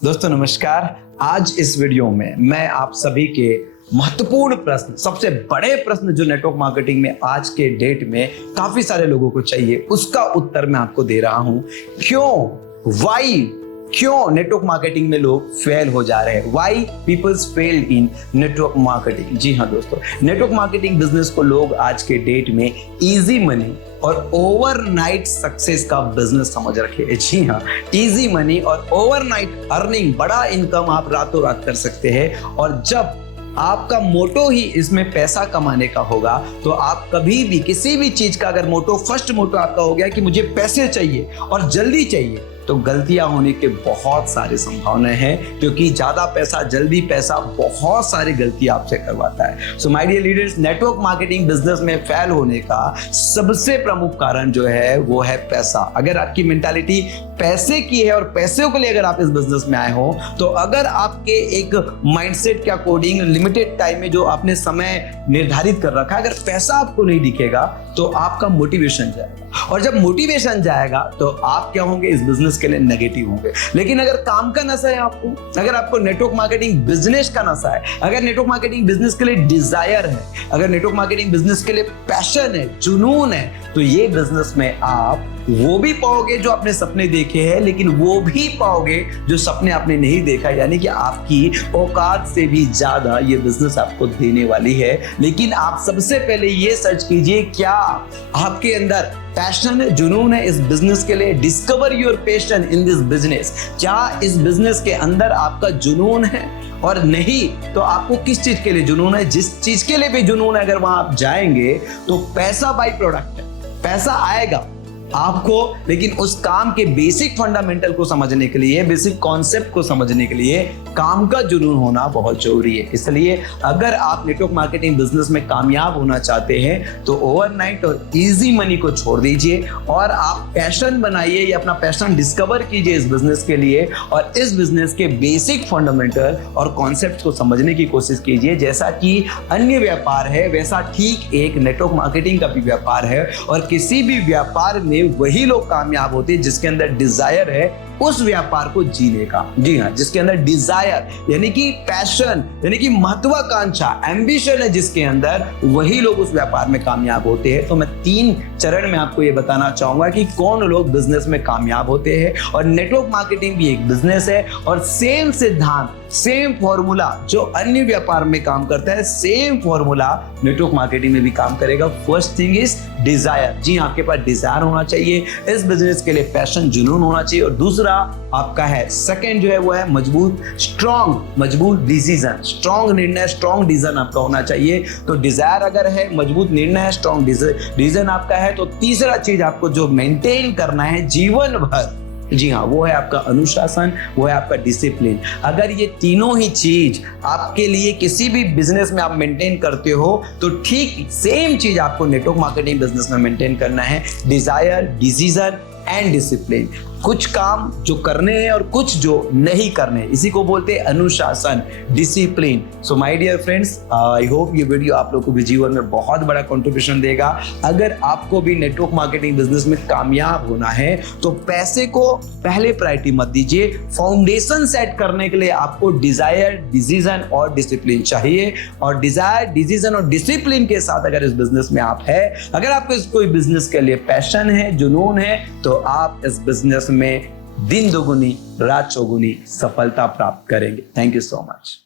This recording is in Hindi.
दोस्तों नमस्कार। आज इस वीडियो में मैं आप सभी के महत्वपूर्ण प्रश्न, सबसे बड़े प्रश्न जो नेटवर्क मार्केटिंग में आज के डेट में काफी सारे लोगों को चाहिए, उसका उत्तर मैं आपको दे रहा हूं। क्यों नेटवर्क मार्केटिंग में लोग फेल हो जा रहे हैं? Why peoples failed in network marketing. जी हाँ दोस्तों, नेटवर्क मार्केटिंग बिजनेस को लोग आज के डेट में इजी मनी और ओवरनाइट सक्सेस का बिजनेस समझ रखे हैं। जी हाँ, इजी मनी और ओवरनाइट अर्निंग, बड़ा इनकम आप रातों रात कर सकते हैं। और जब आपका मोटो ही इसमें पैसा कमाने का होगा तो आप कभी भी किसी भी चीज का अगर फर्स्ट मोटो आपका हो गया कि मुझे पैसे चाहिए और जल्दी चाहिए, तो गलतियां होने के बहुत सारी संभावनाएं हैं, क्योंकि ज्यादा पैसा, जल्दी पैसा बहुत सारी गलती आपसे करवाता है। So my dear leaders, network marketing business में फेल होने का सबसे प्रमुख कारण जो है वो है पैसा। अगर आपकी मेंटालिटी पैसे की है और पैसे के लिए अगर आप इस बिजनेस में आए हो, तो अगर आपके एक माइंडसेट के अकॉर्डिंग लिमिटेड टाइम में जो आपने समय निर्धारित कर रखा है, अगर पैसा आपको नहीं दिखेगा तो आपका मोटिवेशन जाएगा, और जब मोटिवेशन जाएगा तो आप क्या होंगे, इस बिजनेस के लिए नेगेटिव होंगे। लेकिन अगर काम का नशा है आपको, अगर आपको नेटवर्क मार्केटिंग बिजनेस का नशा है, अगर नेटवर्क मार्केटिंग बिजनेस के लिए डिजायर है, अगर नेटवर्क मार्केटिंग बिजनेस के लिए पैशन है, जुनून है, तो ये बिजनेस में आप वो भी पाओगे जो आपने सपने देखे हैं, लेकिन वो भी पाओगे जो सपने आपने नहीं देखा, यानी कि आपकी औकात से भी ज्यादा ये बिजनेस आपको देने वाली है। लेकिन आप सबसे पहले ये सर्च कीजिए, क्या आपके अंदर पैशन है, जुनून है इस बिजनेस के लिए। Discover your passion in this business. क्या इस बिजनेस के अंदर आपका जुनून है? और नहीं तो आपको किस चीज के लिए जुनून है? जिस चीज के लिए भी जुनून है, अगर वहां आप जाएंगे तो पैसा बाई प्रोडक्ट है, पैसा आएगा आपको, लेकिन उस काम के बेसिक फंडामेंटल को समझने के लिए, बेसिक कॉन्सेप्ट को समझने के लिए काम का जुनून होना बहुत जरूरी है। इसलिए अगर आप नेटवर्क मार्केटिंग बिजनेस में कामयाब होना चाहते हैं तो ओवरनाइट और इजी मनी को छोड़ दीजिए और आप पैशन बनाइए, या अपना पैशन डिस्कवर कीजिए इस बिजनेस के लिए, और इस बिजनेस के बेसिक फंडामेंटल और कॉन्सेप्ट को समझने की कोशिश कीजिए। जैसा कि अन्य व्यापार है, वैसा ठीक एक नेटवर्क मार्केटिंग का भी व्यापार है, और किसी भी व्यापार में वही लोग कामयाब होते हैं जिसके अंदर डिजायर है उस व्यापार को जीने का। जी हाँ, जिसके अंदर डिजायर यानी कि पैशन, यानी कि महत्वाकांक्षा, एम्बिशन है जिसके अंदर, वही लोग उस व्यापार में कामयाब होते हैं। तो मैं 3 चरण में आपको ये बताना चाहूंगा कि कौन लोग बिजनेस में कामयाब होते हैं। और नेटवर्क मार्केटिंग भी एक बिजनेस है, और सेम सिद्धांत, सेम फॉर्मूला जो अन्य व्यापार में काम करता है, सेम फॉर्मूला नेटवर्क मार्केटिंग में भी काम करेगा। First thing is desire. जी, आपके पास डिजायर होना चाहिए, इस बिजनेस के लिए पैशन, जुनून होना चाहिए। और दूसरा आपका है, सेकंड जो है वो है मजबूत डिसीजन, स्ट्रॉन्ग निर्णय, स्ट्रॉन्ग डिसीजन आपका होना चाहिए। तो डिजायर अगर है, मजबूत निर्णय है, स्ट्रॉन्ग डिसीजन आपका है, तो तीसरा चीज आपको जो मेंटेन करना है जीवन भर, जी हाँ, वो है आपका अनुशासन, वो है आपका डिसिप्लिन। अगर ये तीनों ही चीज आपके लिए किसी भी बिजनेस में आप मेंटेन करते हो, तो ठीक सेम चीज आपको नेटवर्क मार्केटिंग बिजनेस में मेंटेन करना है, डिजायर, डिसीजन एंड डिसिप्लिन। कुछ काम जो करने हैं और कुछ जो नहीं करने, इसी को बोलते हैं अनुशासन, discipline. So my dear friends, I hope ये वीडियो आप लोगों को भी जीवन में बहुत बड़ा कंट्रीब्यूशन देगा। अगर आपको भी नेटवर्क मार्केटिंग बिजनेस में कामयाब होना है तो पैसे को पहले प्रायोरिटी मत दीजिए। फाउंडेशन सेट करने के लिए आपको डिजायर, डिसीजन और डिसिप्लिन चाहिए। और डिजायर, डिसीजन और डिसिप्लिन के साथ अगर इस बिजनेस में आप है, अगर आपको कोई बिजनेस के लिए पैशन है, जुनून है, तो आप इस बिजनेस में दिन दोगुनी रात चौगुनी सफलता प्राप्त करेंगे। Thank you so much.